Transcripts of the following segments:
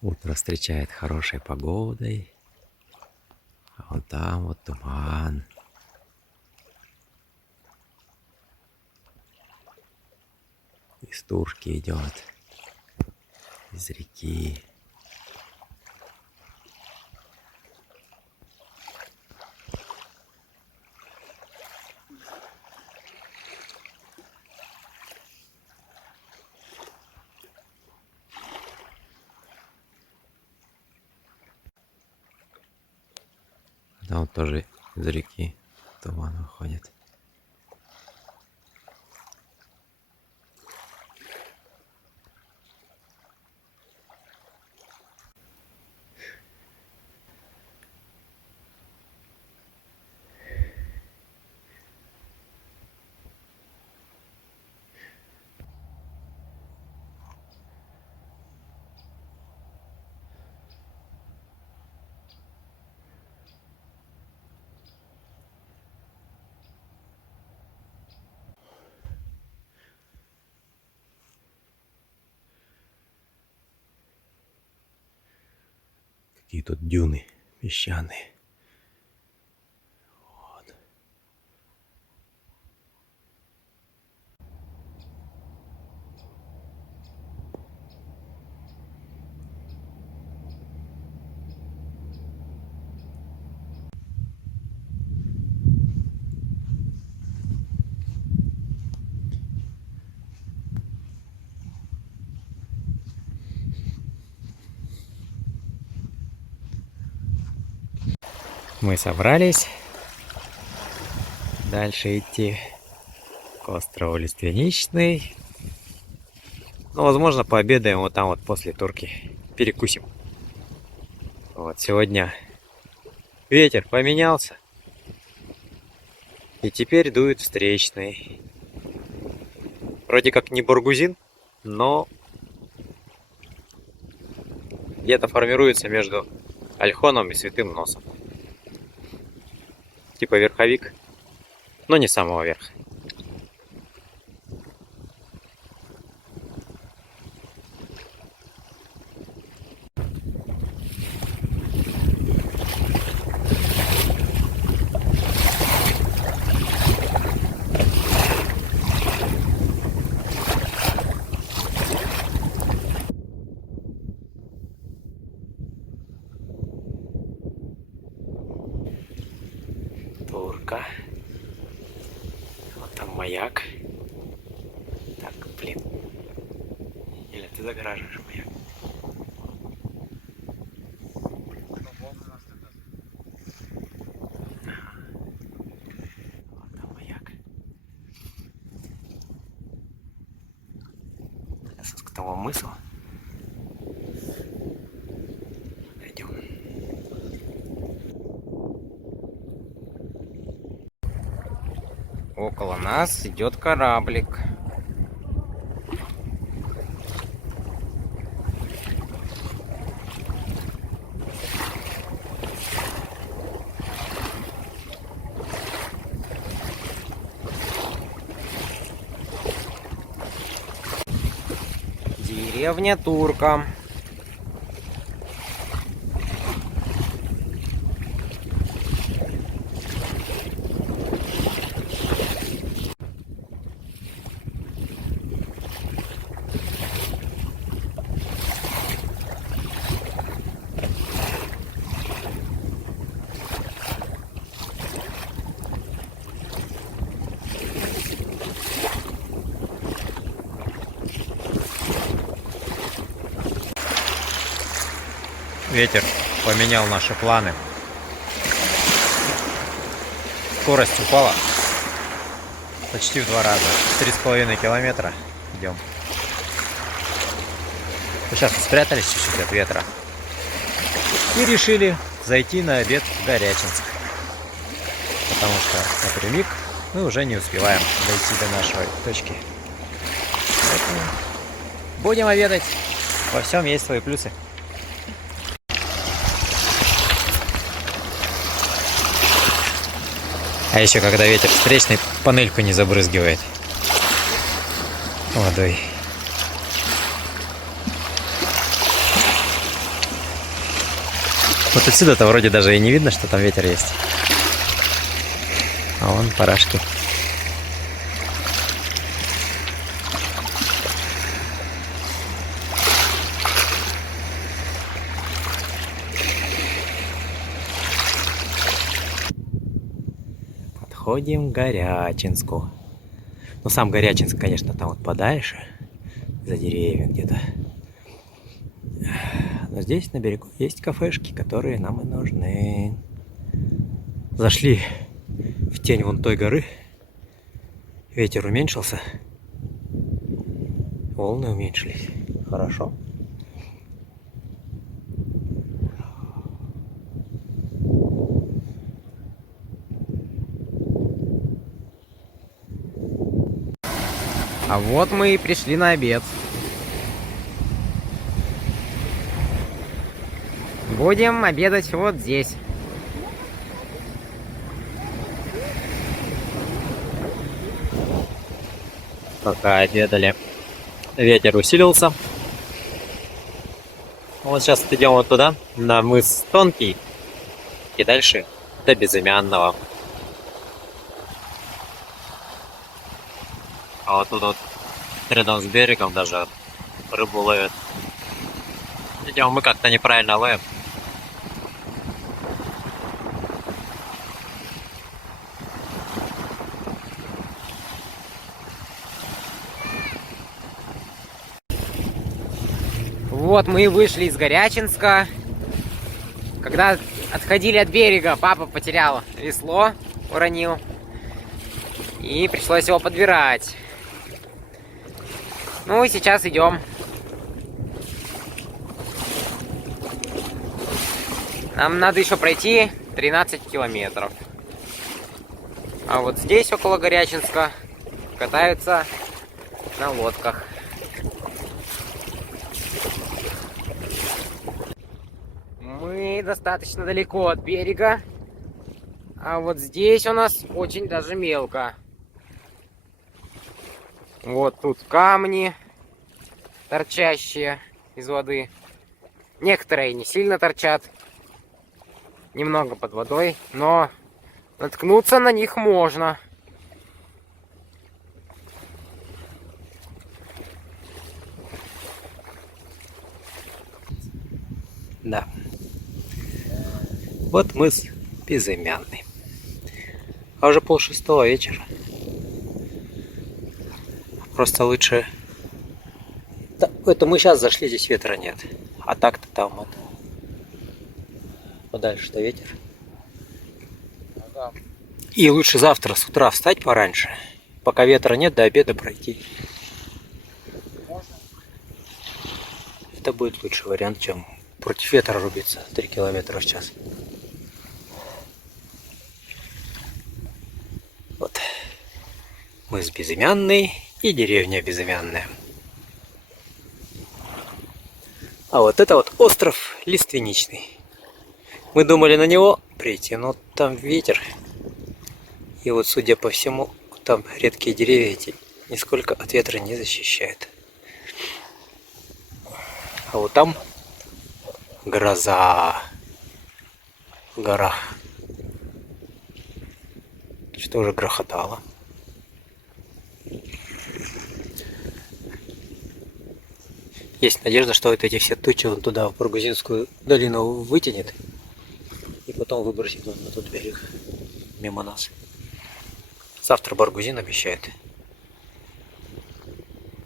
Утро встречает хорошей погодой. А вон там вот туман. Из Турки идет. Из реки. Там вот тоже из реки туман выходит. Какие тут дюны песчаные. Вот. Мы собрались дальше идти к острову Лиственничный. Ну, возможно, пообедаем вот там вот после Турки. Перекусим. Вот, сегодня ветер поменялся. И теперь дует встречный. Вроде как не Баргузин, но где-то формируется между Ольхоном и Святым Носом. Типа верховик, но не самого верха. Турка. Вот там маяк. Так, блин. Или ты загораживаешь маяк? Вот там маяк. Сейчас к тому мысу. Идем. Около нас идет кораблик. Деревня Турка. Ветер поменял наши планы. Скорость упала почти в 2 раза. 3,5 километра идем. Сейчас мы спрятались чуть-чуть от ветра и решили зайти на обед в Горячинск, потому что напрямик мы уже не успеваем дойти до нашей точки. Поэтому будем обедать. Во всем есть свои плюсы. А еще когда ветер встречный, панельку не забрызгивает водой. Вот отсюда-то вроде даже и не видно, что там ветер есть. А вон парашки. Подходим к Горячинску. Ну, сам Горячинск, конечно, там вот подальше, за деревьями где-то. Но здесь на берегу есть кафешки, которые нам и нужны. Зашли в тень вон той горы. Ветер уменьшился. Волны уменьшились. Хорошо. А вот мы и пришли на обед. Будем обедать вот здесь. Пока обедали, ветер усилился. Вот сейчас идем вот туда, на мыс Тонкий, и дальше до Безымянного. А вот тут вот рядом с берегом даже рыбу ловят. Идем, мы как-то неправильно ловим. Вот мы и вышли из Горячинска. Когда отходили от берега, папа потерял весло, уронил. И пришлось его подбирать. Ну и сейчас идем. Нам надо еще пройти 13 километров. А вот здесь, около Горячинска, катаются на лодках. Мы достаточно далеко от берега. А вот здесь у нас очень даже мелко. Вот тут камни, торчащие из воды. Некоторые не сильно торчат. Немного под водой, но наткнуться на них можно. Да. Вот мыс Безымянный. А уже 5:30 вечера. Просто лучше... Да, это мы сейчас зашли, здесь ветра нет. А так-то там вот. Подальше-то ветер. Ага. И лучше завтра с утра встать пораньше, пока ветра нет, до обеда пройти. Можно? Это будет лучший вариант, чем против ветра рубиться 3 километра в час. Вот. Мыс Безымянный и деревня Безымянная. А вот это вот остров Лиственничный. Мы думали на него прийти, но там ветер. И вот, судя по всему, там редкие деревья эти нисколько от ветра не защищают. А вот там гроза в горах. Что же грохотало. Есть надежда, что вот эти все тучи вон туда, в Баргузинскую долину вытянет. И потом выбросит вот на тот берег, мимо нас. Завтра Баргузин обещает.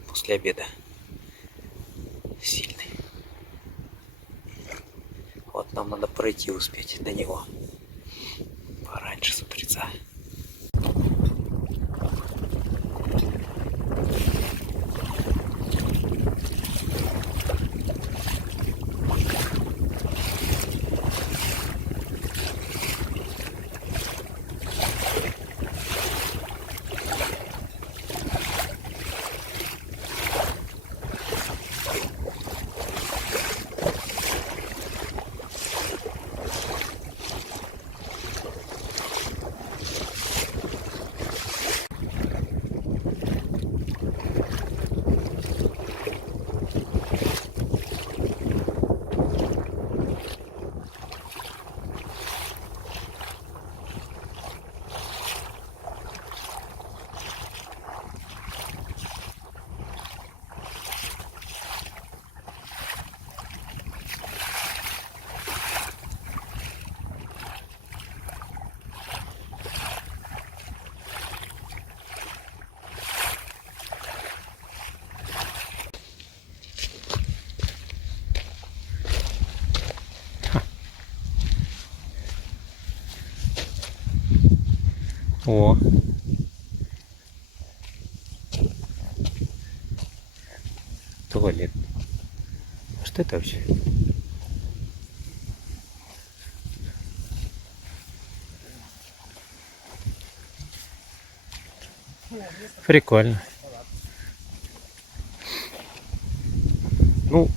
После обеда. Сильный. Вот нам надо пройти успеть до него. Пораньше с утреца. О. Туалет. Что это вообще? Прикольно. Ну,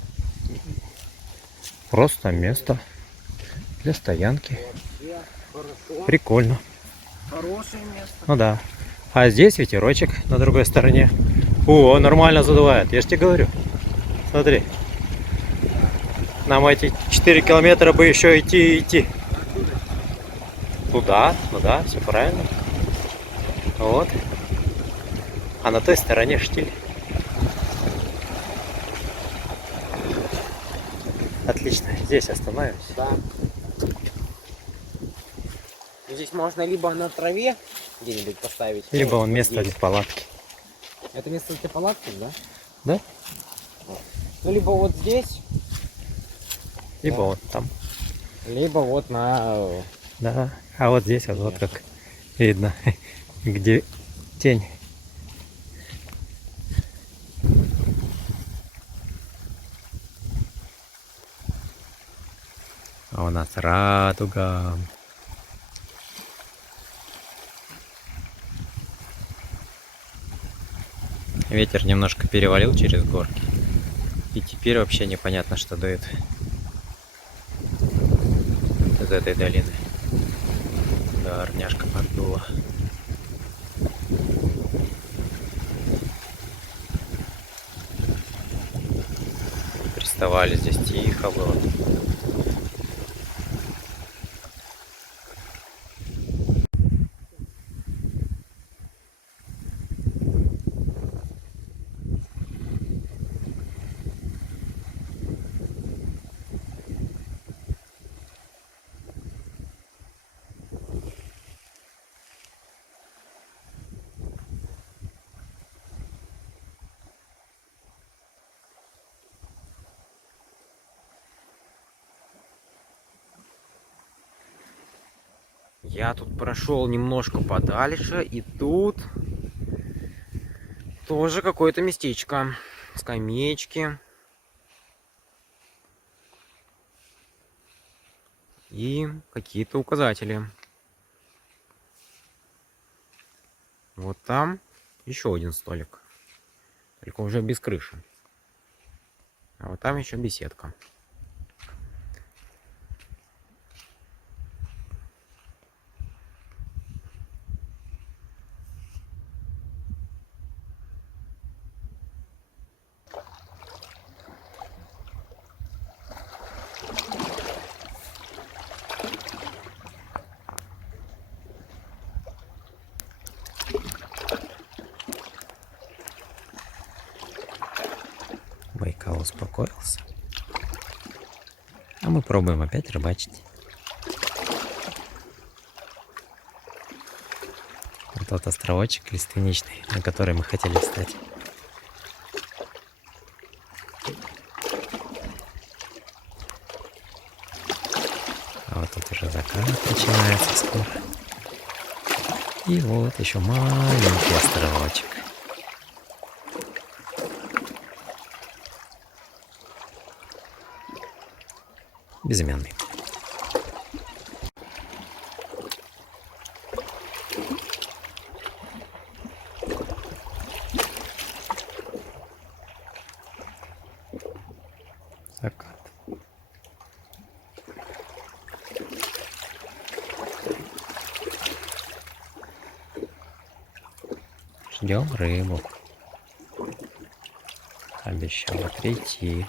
просто место для стоянки. Прикольно. Хорошее место. Ну да. А здесь ветерочек на другой стороне. О, нормально задувает. Я же тебе говорю. Смотри. Нам эти 4 километра бы еще идти и идти. Туда, все правильно. Вот. А на той стороне штиль. Отлично. Здесь остановимся. Да. Здесь можно либо на траве где-нибудь поставить. Либо он место здесь. для палатки. Это место для палатки, да? Да? Ну, либо вот здесь, Либо да. вот там. либо вот на... Да. А вот здесь вот как видно, где тень. А у нас радуга. Ветер немножко перевалил через горки. И теперь вообще непонятно, что дует из этой долины. Да, арняшка поддула. Приставали, здесь тихо было. Я тут прошел немножко подальше, и тут тоже какое-то местечко. Скамеечки. И какие-то указатели. Вот там еще один столик. Только уже без крыши. А вот там еще беседка. Байкал успокоился. А мы пробуем опять рыбачить. Вот тот островочек лиственничный, на который мы хотели встать. А вот тут уже закат начинается скоро. И вот еще маленький островочек. Безымянный. Закат. Ждем рыбу. Обещала прийти.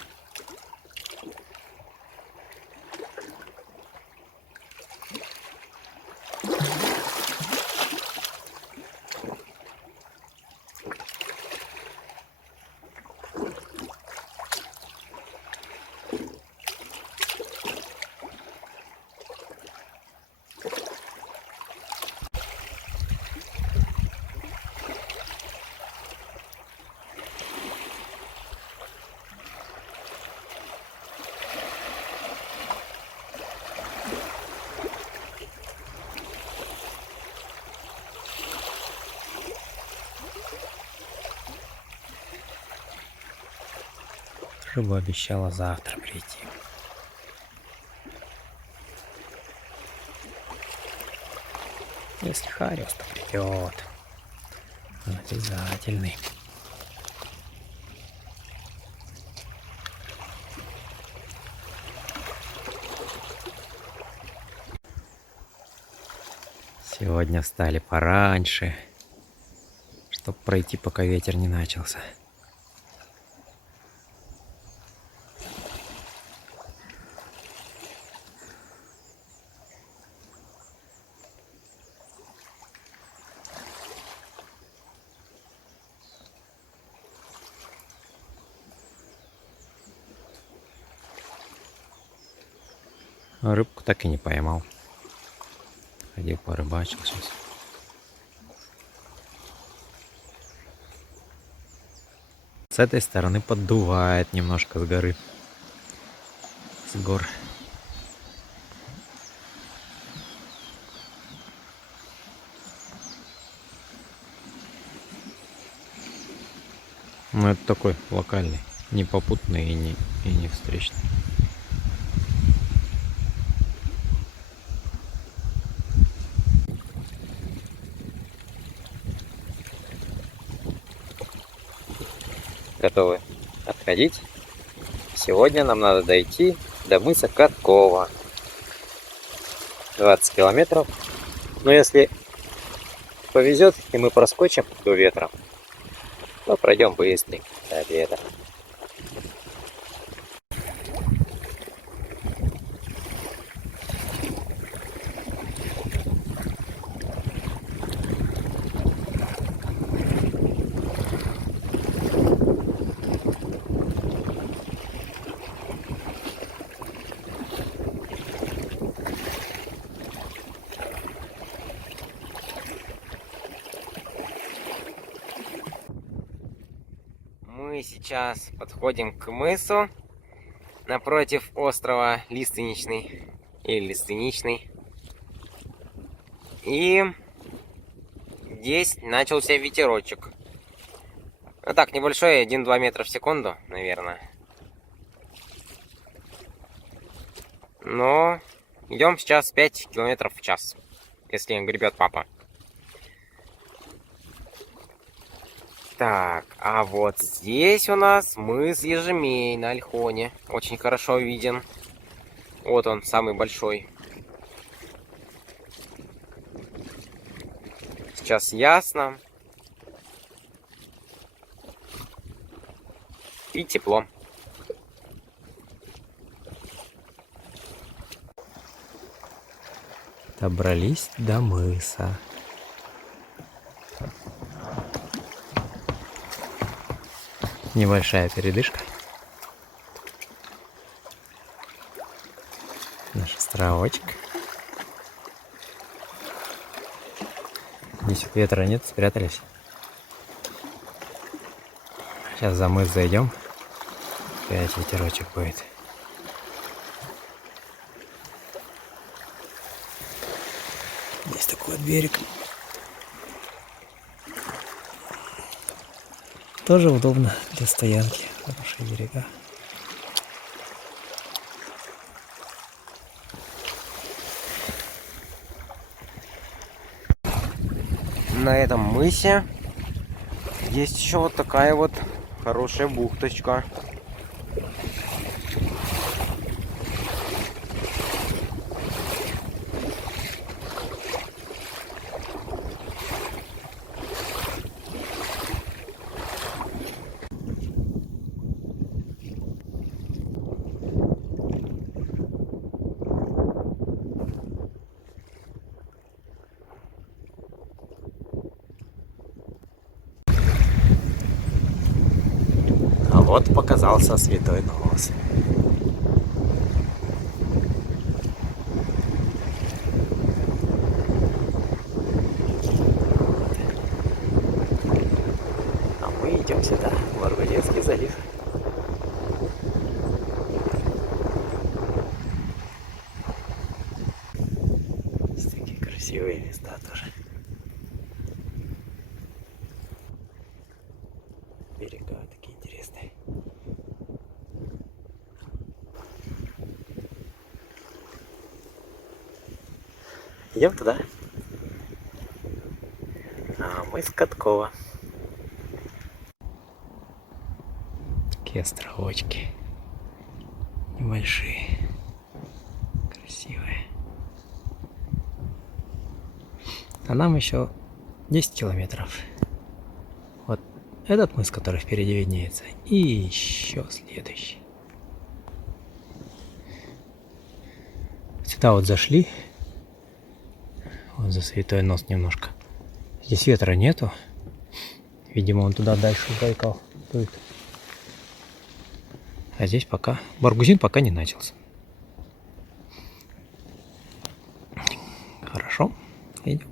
Рыба обещала завтра прийти. Если Хариус, то придет. Он обязательный. Сегодня встали пораньше, чтобы пройти, пока ветер не начался. А рыбку так и не поймал. Ходил, порыбачил сейчас. С этой стороны поддувает немножко с горы. С гор. Ну, это такой локальный. Не попутный и не встречный. Готовы отходить? Сегодня нам надо дойти до мыса Каткова. 20 километров. Но если повезет и мы проскочим до ветра, то пройдем быстренько до обеда. Мы сейчас подходим к мысу напротив острова Лиственничный или Лиственничный. И здесь начался ветерочек. Ну так, небольшой, 1-2 метра в секунду, наверное. Но идем сейчас 5 километров в час, если гребет папа. Так, а вот здесь у нас мыс Ежемей на Ольхоне. Очень хорошо виден. Вот он, самый большой. Сейчас ясно. И тепло. Добрались до мыса. Небольшая передышка. Наш островочек. Здесь ветра нет, спрятались. Сейчас за мыс зайдем. Опять ветерочек будет. Здесь такой вот берег. Тоже удобно для стоянки. Хорошие берега. На этом мысе есть еще вот такая вот хорошая бухточка. А вот показался Святой Нос. А мы идем сюда, в Арбалетский залив. Здесь такие красивые места тоже. Берега такие интересные. Идем туда. А мы с Каткова. Такие островочки. Небольшие. Красивые. А нам еще 10 километров. Вот этот мыс, который впереди виднеется, и еще следующий. Сюда вот зашли. Вот за Святой Нос немножко. Здесь ветра нету. Видимо, он туда дальше Байкал дует. А здесь пока Баргузин пока не начался. Хорошо, идем.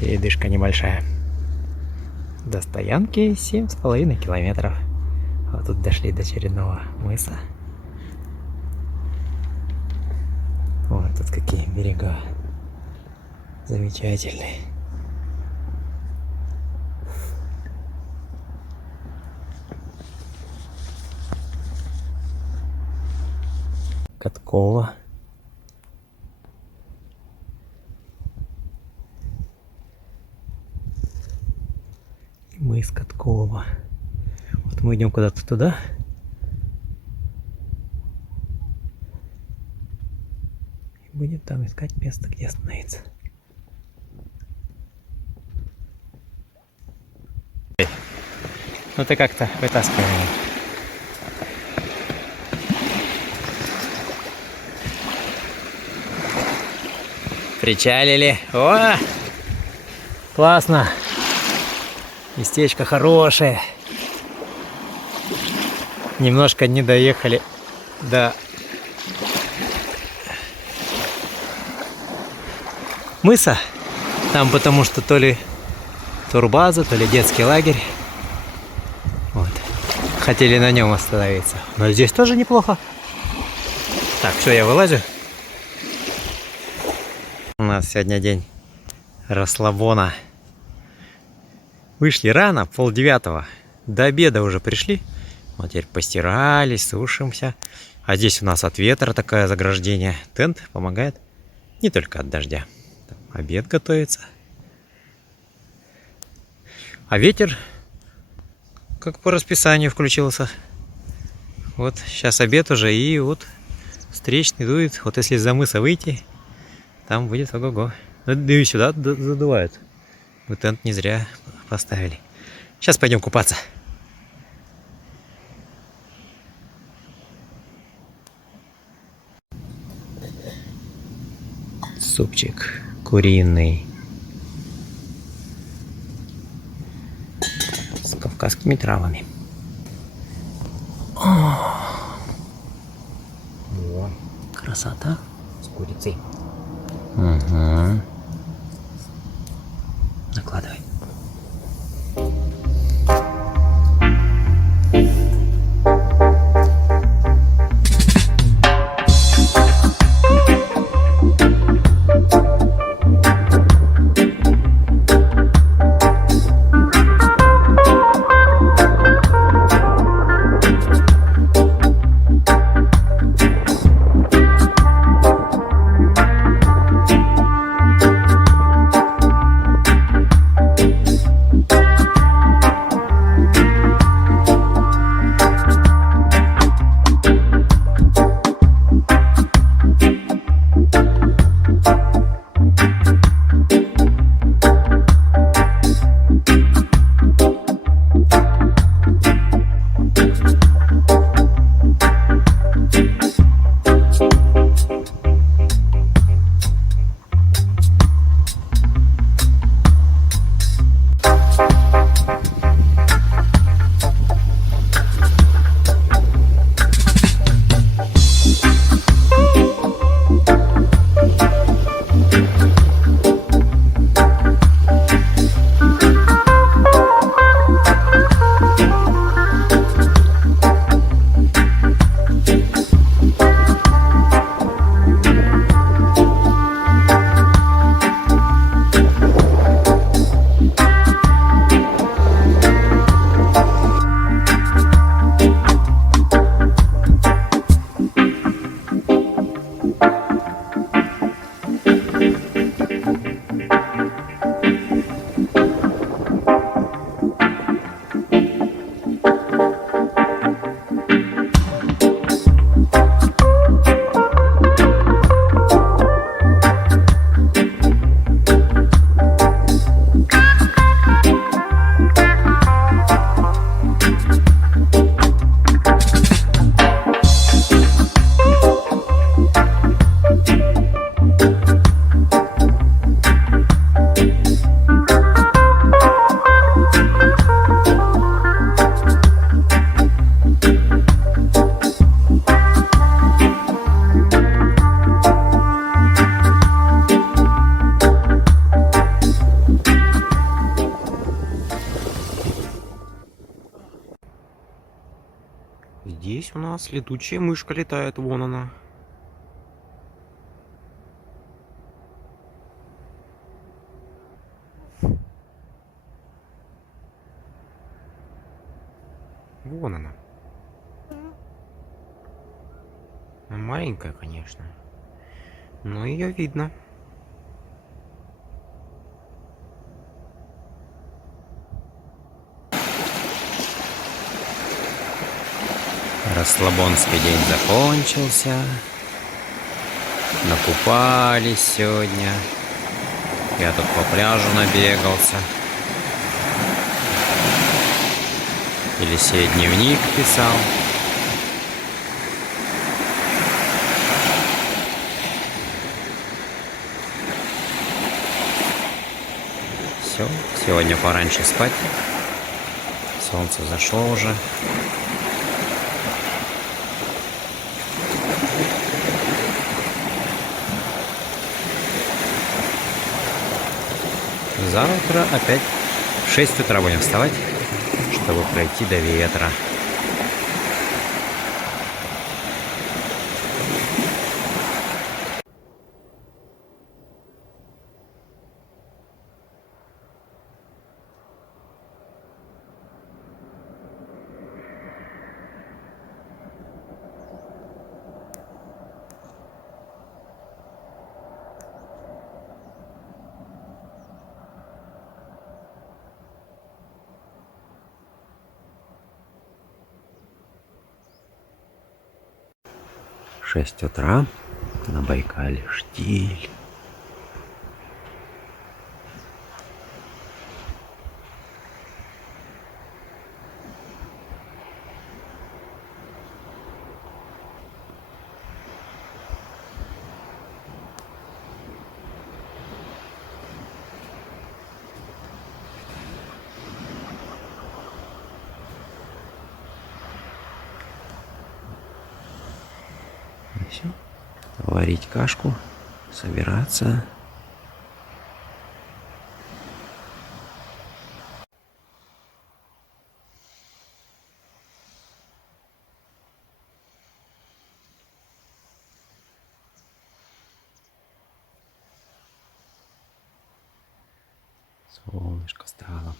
Передышка небольшая. До стоянки 7,5 километров. Вот тут дошли до очередного мыса. Вот тут какие берега замечательные. Каткова. Мыс Каткова. Вот мы идем куда-то туда. И будем там искать место, где остановиться. Ну ты как-то вытаскивай меня. Причалили. О! Классно! Местечко хорошее. Немножко не доехали до мыса. Там потому что то ли турбаза, то ли детский лагерь. Вот. Хотели на нем остановиться. Но здесь тоже неплохо. Так, все, я вылазю. У нас сегодня день расслабона. Вышли рано, 8:30. До обеда уже пришли. Вот теперь постирались, сушимся. А здесь у нас от ветра такое заграждение. Тент помогает не только от дождя. Там обед готовится. А ветер, как по расписанию, включился. Вот сейчас обед уже, и вот встречный дует. Вот если за мыса выйти, там будет ого-го. Да и сюда задувает. Мы тент не зря поставили. Сейчас пойдем купаться. Супчик куриный с кавказскими травами. О, красота. С курицей. Угу. Накладывай. здесь у нас летучая мышка летает, вон она. Вон она. Маленькая, конечно, но ее видно. Расслабонский день закончился. Накупались сегодня. Я тут по пляжу набегался. Елисей дневник писал. Все, сегодня пораньше спать. Солнце зашло уже. Завтра опять в 6 утра будем вставать, чтобы пройти до ветра. В 6 утра на Байкале штиль. Все. Варить кашку, собираться. Солнышко стало.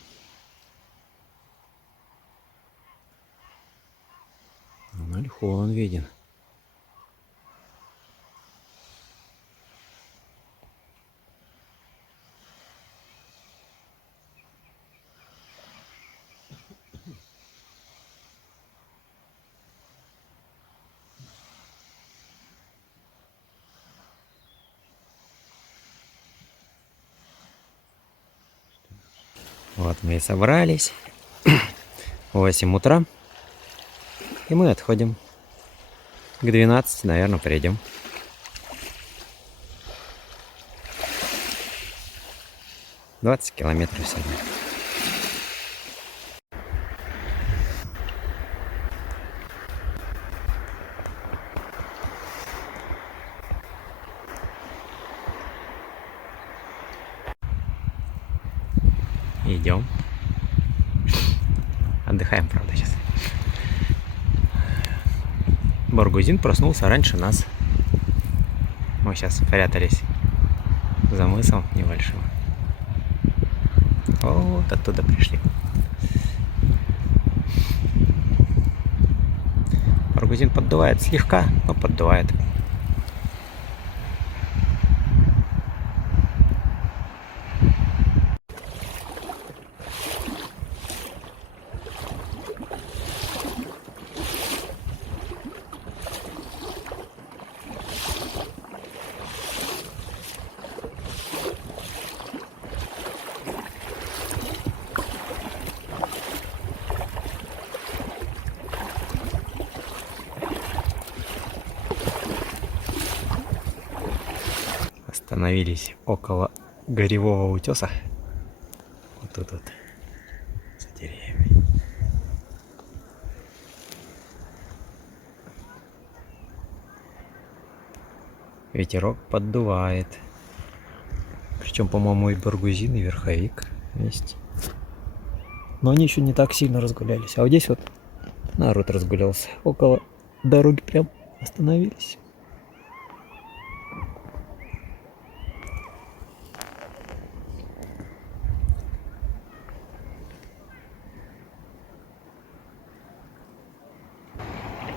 Наверху он виден. Вот мы и собрались. 8 утра. И мы отходим. К 12, наверное, придем. — 20 километров сегодня. Идем. Отдыхаем, правда, сейчас. Баргузин проснулся раньше нас. Мы сейчас прятались за мысом небольшим. Вот оттуда пришли. Баргузин поддувает слегка, но поддувает. Остановились около горевого утеса. Вот тут вот, за деревьями. Ветерок поддувает. Причем, по-моему, и Баргузин, и Верховик вместе. Но они еще не так сильно разгулялись. А вот здесь вот народ разгулялся. Около дороги прям остановились.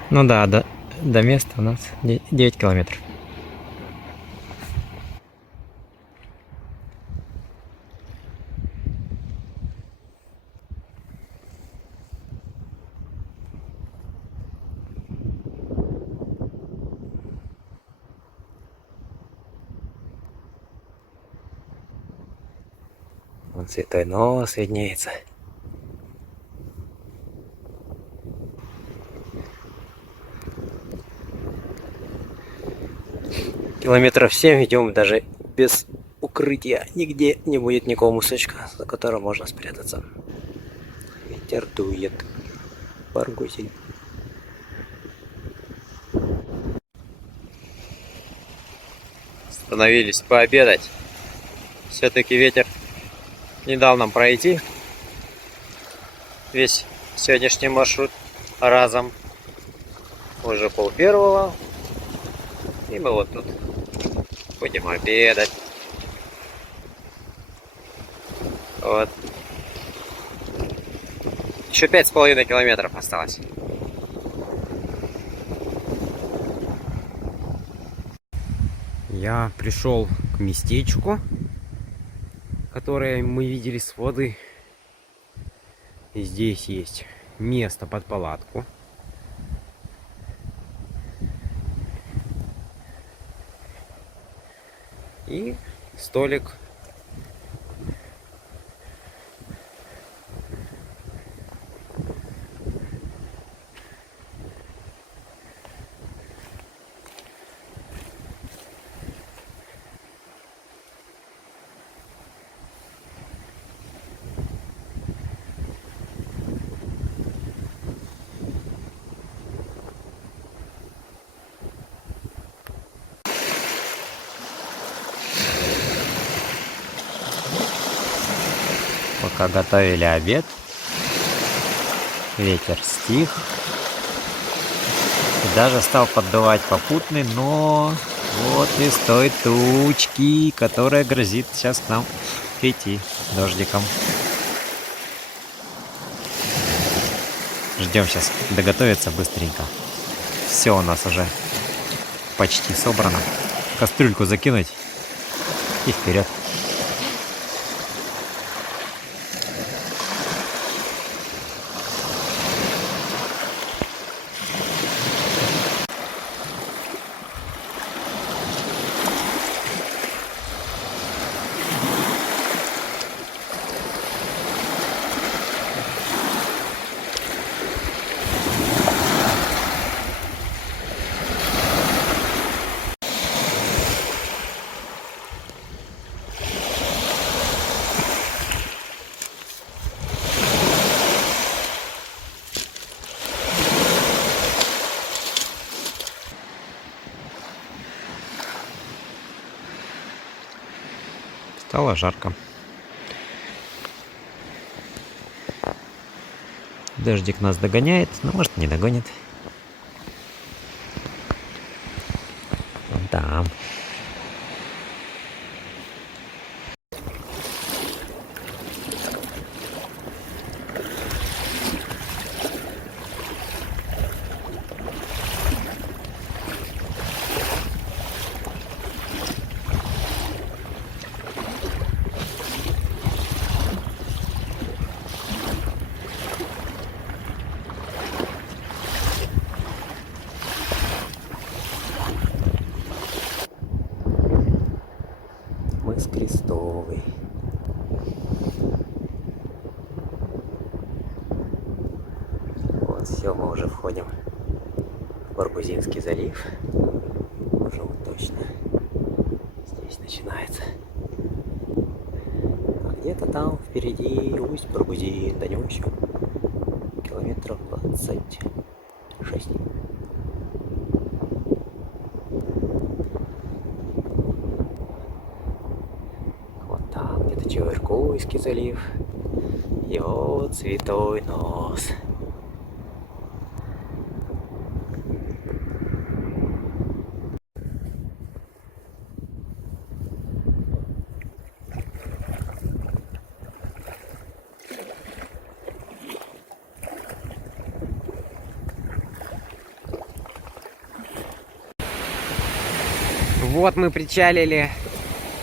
Ну да, до места у нас 9 километров. Вон Святой Нос виднеется. Километров 7 идем даже без укрытия. Нигде не будет никакого мусочка, за которым можно спрятаться. Ветер дует. Баргузин. Остановились пообедать. Все-таки ветер не дал нам пройти весь сегодняшний маршрут разом. Уже 11:30. И мы вот тут будем обедать. Вот. Еще 5,5 километров осталось. Я пришел к местечку, которое мы видели с воды. И здесь есть место под палатку. И столик. Пока готовили обед, ветер стих. И даже стал поддувать попутный, но вот и стоит тучки, которая грозит сейчас к нам прийти дождиком. Ждем сейчас доготовиться быстренько. Все у нас уже почти собрано. Кастрюльку закинуть и вперед. Стало жарко. Дождик нас догоняет, но может не догонит. Вон там. Мыс Крестовый. Вот все, мы уже входим в Баргузинский залив. Уже вот точно здесь начинается. А где-то там впереди усть Баргузин, до него еще километров 26. Это Чуверкуйский залив. И вот Святой Нос. Вот мы причалили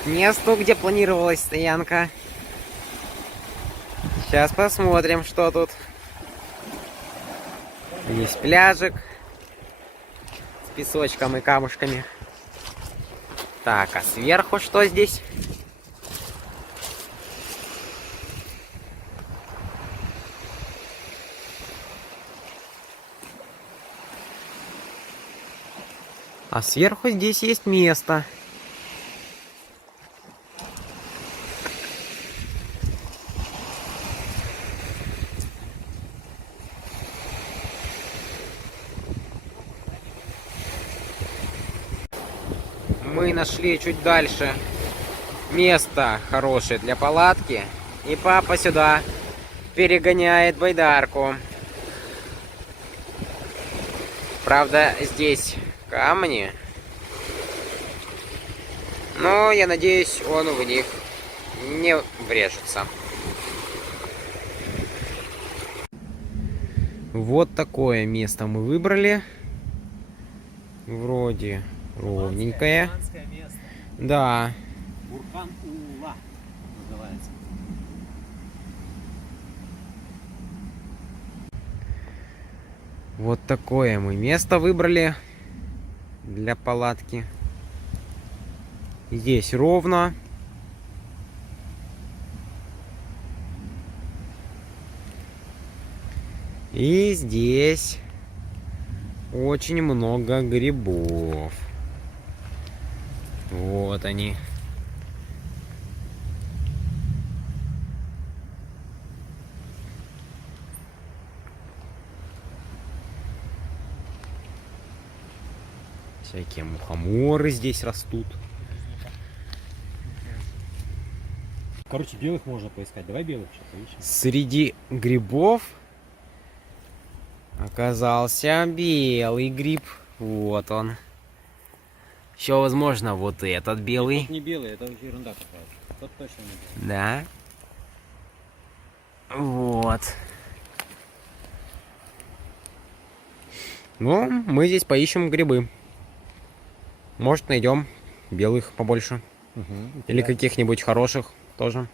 к месту, где планировалась стоянка. Сейчас посмотрим, что тут. Есть пляжик с песочком и камушками. Так, а сверху что здесь? А сверху здесь есть место. Мы нашли чуть дальше место хорошее для палатки. И папа сюда перегоняет байдарку. Правда, здесь камни. Но я надеюсь, он в них не врежется. Вот такое место мы выбрали. Вроде ровненькое. Место. Да. Бурхан Ула называется. Вот такое мы место выбрали для палатки. Здесь ровно. И здесь очень много грибов. Вот они. Всякие мухоморы здесь растут. Короче, белых можно поискать. Давай белых сейчас поищем. Среди грибов оказался белый гриб. Вот он. Еще, возможно, вот этот белый. Тот не белый, это уже ерунда какая-то. Тот точно не белый. Да. Вот. Ну, мы здесь поищем грибы. Может, найдем белых побольше. Или каких-нибудь хороших тоже.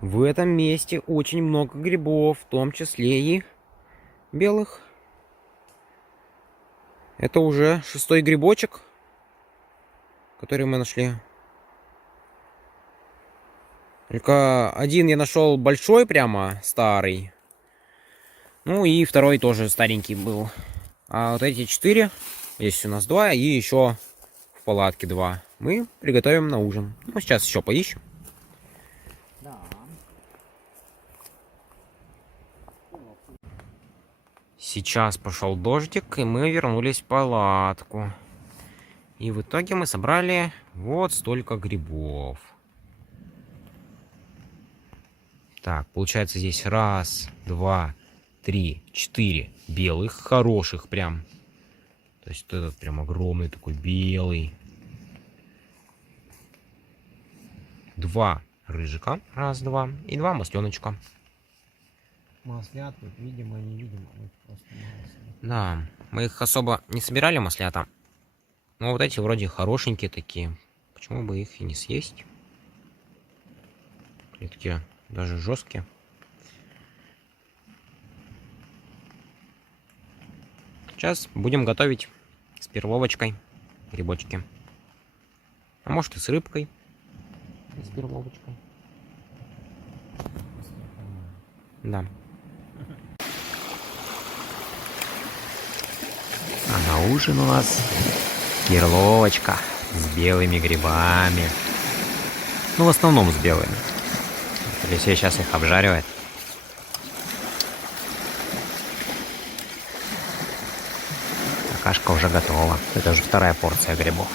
В этом месте очень много грибов, в том числе и белых. Это уже 6-й грибочек, который мы нашли. Только один я нашел большой, прямо старый. Ну и второй тоже старенький был. А вот эти 4, есть у нас 2, и еще в палатке 2. Мы приготовим на ужин. Ну, сейчас еще поищем. Да. Сейчас пошел дождик, и мы вернулись в палатку. И в итоге мы собрали вот столько грибов. Так, получается здесь 1, 2, 3, 4 белых, хороших прям. То есть вот этот прям огромный такой белый. 2 рыжика, 1, 2, и 2 масленочка. Маслят, вот, видимо, невидимо. Вот просто маслят. Да, мы их особо не собирали, маслята. Но вот эти вроде хорошенькие такие. Почему бы их и не съесть? Они такие даже жесткие. Сейчас будем готовить с перловочкой грибочки. А может и с рыбкой. И с перловочкой. Да. А на ужин у нас перловочка с белыми грибами. Ну, в основном с белыми. Алексей сейчас их обжаривает. А кашка уже готова. Это уже 2-я порция грибов.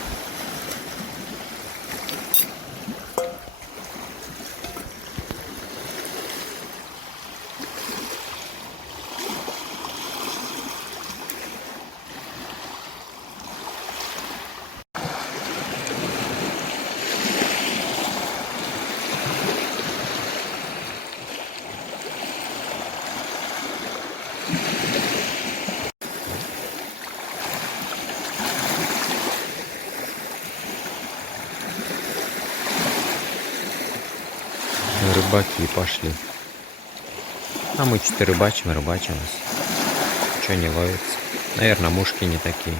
рыбаки пошли. А мы что-то рыбачим. Что не ловится? Наверное, мушки не такие.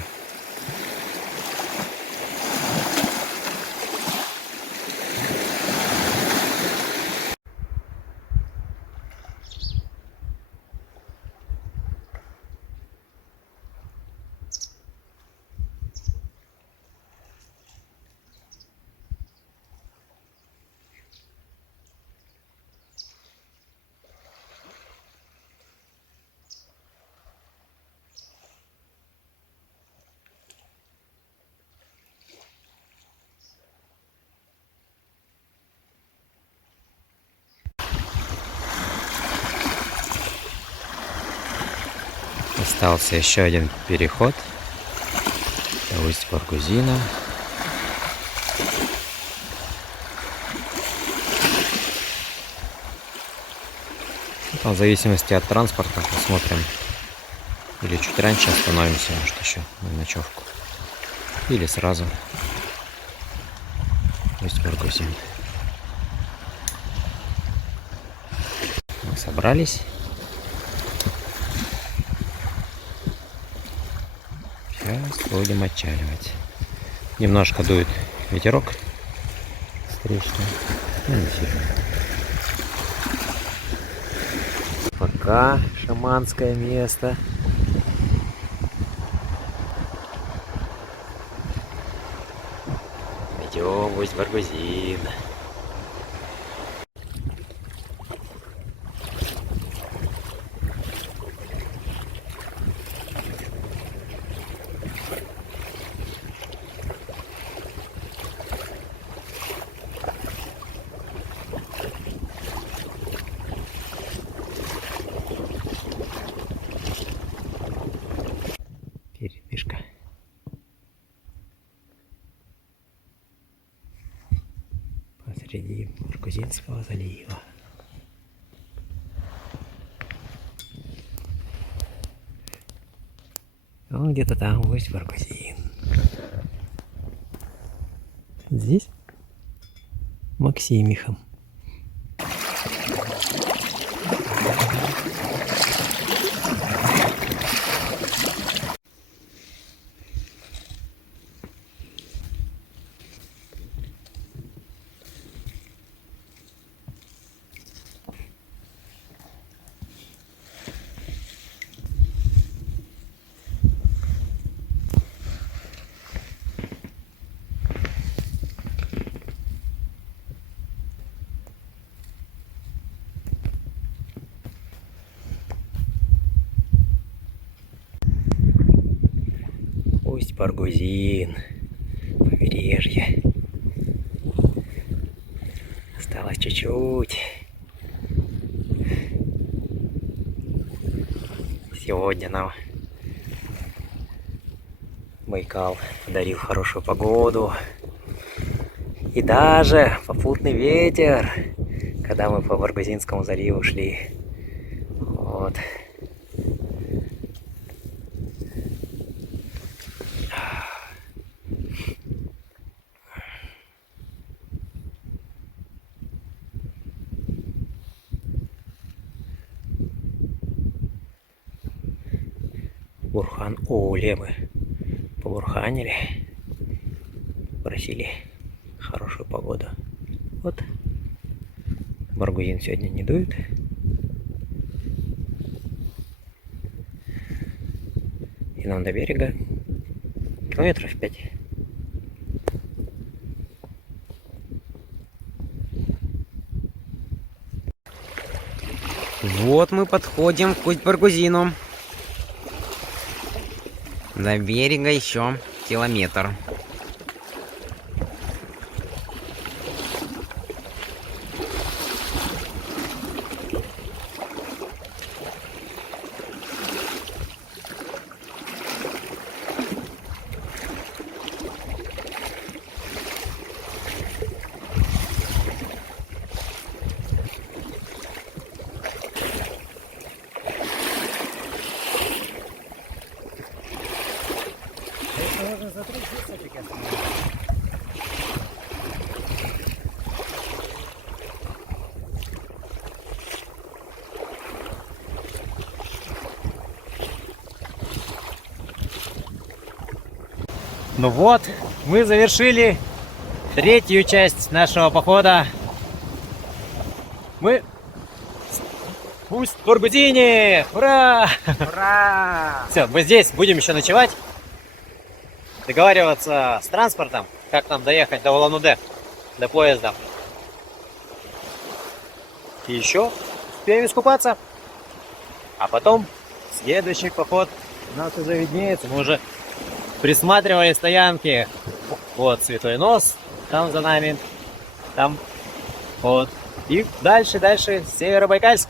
Остался еще один переход. Усть-Баргузина. Там в зависимости от транспорта посмотрим. Или чуть раньше остановимся, может еще на ночевку. Или сразу. Усть-Баргузин. Мы собрались. Сейчас будем отчаливать. Немножко дует ветерок встречный. Ну, не сильно. Пока шаманское место. Идем в Усть-Баргузин. Передышка. Посреди Баргузинского залива. Он где-то там, Усть-Баргузин. Здесь Максимихом. Усть-Баргузин, побережье. Осталось чуть-чуть. Сегодня нам Байкал подарил хорошую погоду. И даже попутный ветер, когда мы по Баргузинскому заливу шли. Вот. Бурхан Оле мы побурханили, просили хорошую погоду. Вот Баргузин сегодня не дует. И нам до берега километров 5. Вот мы подходим к Усть-Баргузину. До берега еще километр. Нужно за 3 часа Ну вот, мы завершили третью часть нашего похода. Мы в Усть-Баргузине! Ура! Ура! Все, мы здесь будем еще ночевать, договариваться с транспортом, как нам доехать до Улан-Удэ, до поезда. И еще успеем искупаться. А потом следующий поход у нас уже виднеется. Мы уже присматривали стоянки. Вот Святой Нос, там за нами. Там вот. И дальше, Северобайкальск.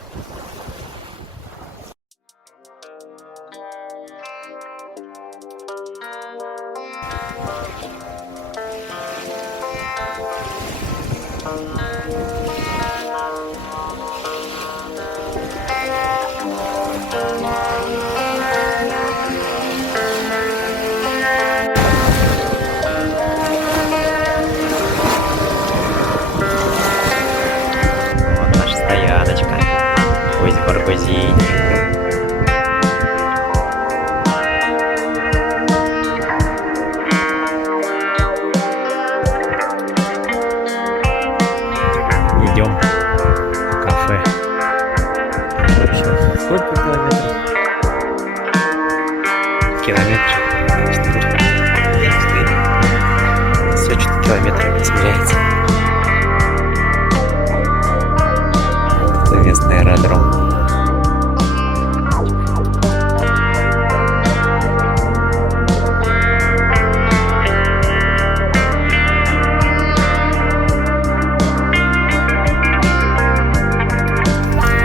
Вот наша стояночка. В Усть-Баргузине. Идем в кафе. Всё. Сколько километров? Километр 4. Все что-то километрами измеряется. Это местный аэродром.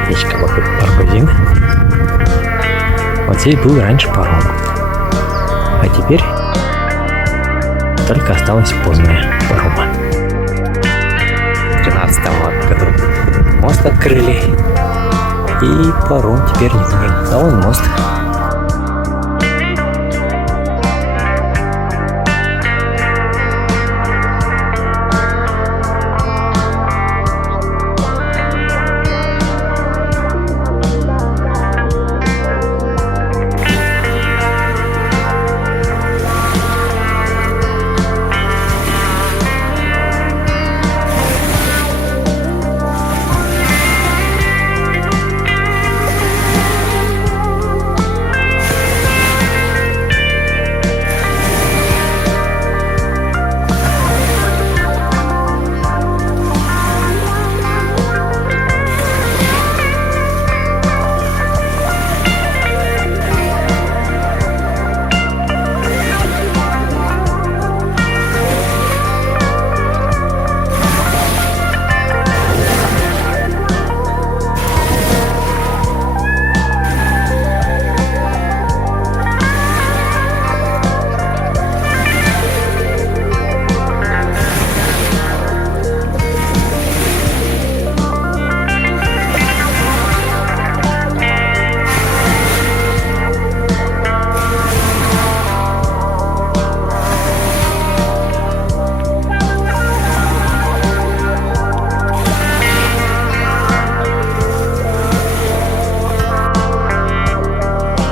Речка Баргузин. Вот здесь был раньше паром. А теперь только осталась поздняя парома. В 2013 году мост открыли. И паром теперь не виден. А вон мост.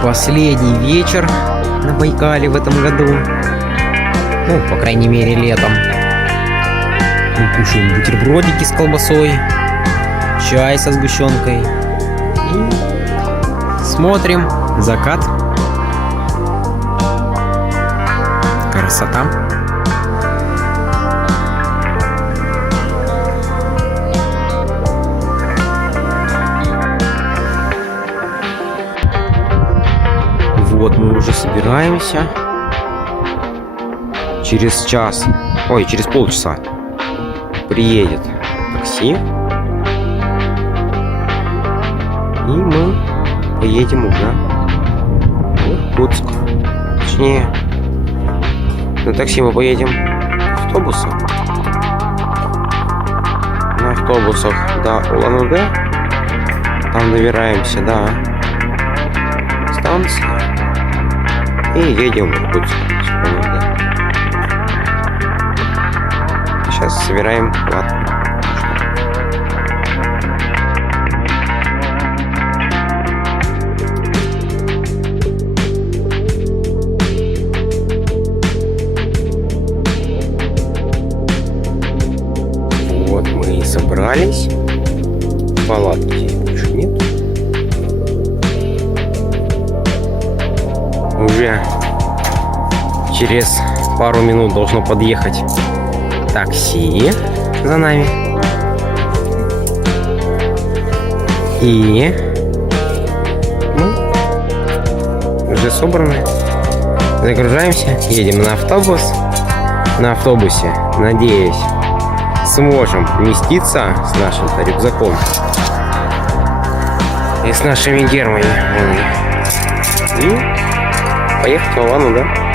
Последний вечер на Байкале в этом году. Ну, по крайней мере, летом. Мы кушаем бутербродики с колбасой, чай со сгущенкой и смотрим закат. Красота. Вот мы уже собираемся. Через час, ой, через полчаса приедет такси. И мы поедем уже в Иркутск. Точнее, на такси мы поедем автобусом. На автобусах до Улан-Удэ. Там добираемся до станции. И едем в Иркутск. Сейчас собираем плату. собрались. Палатки больше нет. Уже через пару минут должно подъехать такси за нами. И мы уже собраны. Загружаемся, едем на автобус. На автобусе, надеюсь, сможем вместиться с нашим-то рюкзаком и с нашими гермами. И поехать в Алану, да?